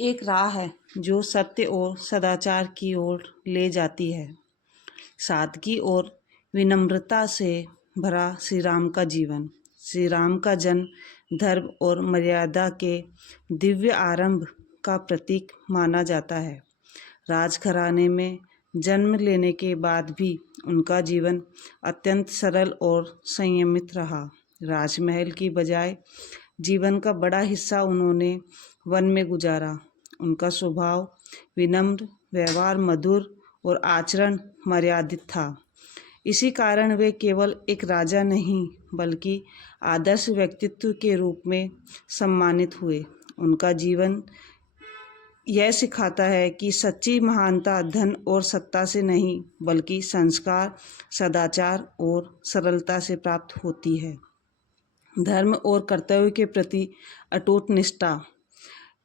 एक राह है जो सत्य और सदाचार की ओर ले जाती है। सादगी और विनम्रता से भरा श्री राम का जीवन। श्री राम का जन्म धर्म और मर्यादा के दिव्य आरंभ का प्रतीक माना जाता है। राजघराने में जन्म लेने के बाद भी उनका जीवन अत्यंत सरल और संयमित रहा। राजमहल की बजाय जीवन का बड़ा हिस्सा उन्होंने वन में गुजारा। उनका स्वभाव विनम्र, व्यवहार मधुर और आचरण मर्यादित था। इसी कारण वे केवल एक राजा नहीं बल्कि आदर्श व्यक्तित्व के रूप में सम्मानित हुए। उनका जीवन यह सिखाता है कि सच्ची महानता धन और सत्ता से नहीं बल्कि संस्कार, सदाचार और सरलता से प्राप्त होती है। धर्म और कर्तव्य के प्रति अटूट निष्ठा।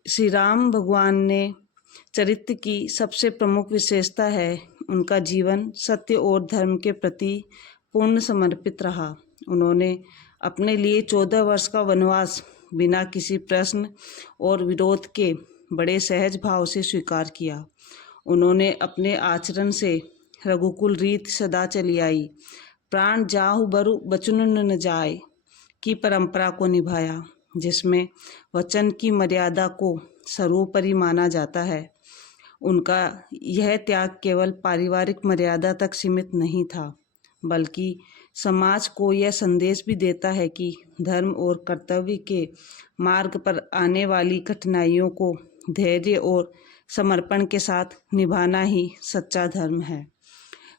श्री राम भगवान ने चरित्र की सबसे प्रमुख विशेषता है उनका जीवन सत्य और धर्म के प्रति पूर्ण समर्पित रहा। उन्होंने अपने लिए 14 वर्ष का वनवास बिना किसी प्रश्न और विरोध के बड़े सहज भाव से स्वीकार किया। उन्होंने अपने आचरण से रघुकुल रीत सदा चली आई, प्राण जाहु बरु बचन न जाए की परंपरा को निभाया, जिसमें वचन की मर्यादा को सर्वोपरि माना जाता है। उनका यह त्याग केवल पारिवारिक मर्यादा तक सीमित नहीं था बल्कि समाज को यह संदेश भी देता है कि धर्म और कर्तव्य के मार्ग पर आने वाली कठिनाइयों को धैर्य और समर्पण के साथ निभाना ही सच्चा धर्म है।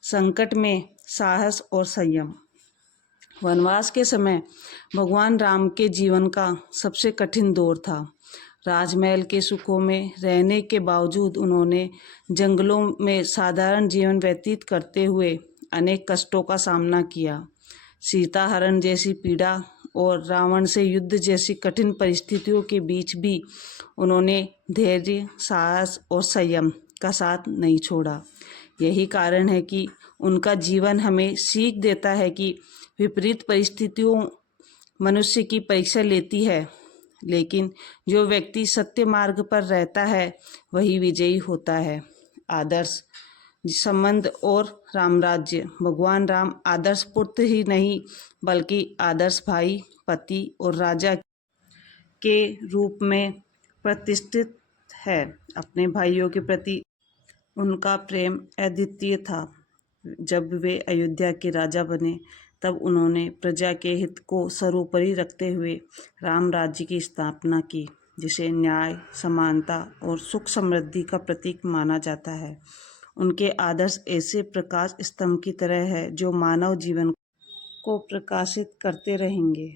संकट में साहस और संयम। वनवास के समय भगवान राम के जीवन का सबसे कठिन दौर था। राजमहल के सुखों में रहने के बावजूद उन्होंने जंगलों में साधारण जीवन व्यतीत करते हुए अनेक कष्टों का सामना किया। सीता हरण जैसी पीड़ा और रावण से युद्ध जैसी कठिन परिस्थितियों के बीच भी उन्होंने धैर्य, साहस और संयम का साथ नहीं छोड़ा। यही कारण है कि उनका जीवन हमें सीख देता है कि विपरीत परिस्थितियों मनुष्य की परीक्षा लेती है, लेकिन जो व्यक्ति सत्य मार्ग पर रहता है वही विजयी होता है। आदर्श संबंध और रामराज्य। भगवान राम आदर्श पुत्र ही नहीं बल्कि आदर्श भाई, पति और राजा के रूप में प्रतिष्ठित है। अपने भाइयों के प्रति उनका प्रेम अद्वितीय था। जब वे अयोध्या के राजा बने तब उन्होंने प्रजा के हित को सर्वोपरि रखते हुए राम राज्य की स्थापना की, जिसे न्याय, समानता और सुख समृद्धि का प्रतीक माना जाता है। उनके आदर्श ऐसे प्रकाश स्तंभ की तरह है जो मानव जीवन को प्रकाशित करते रहेंगे।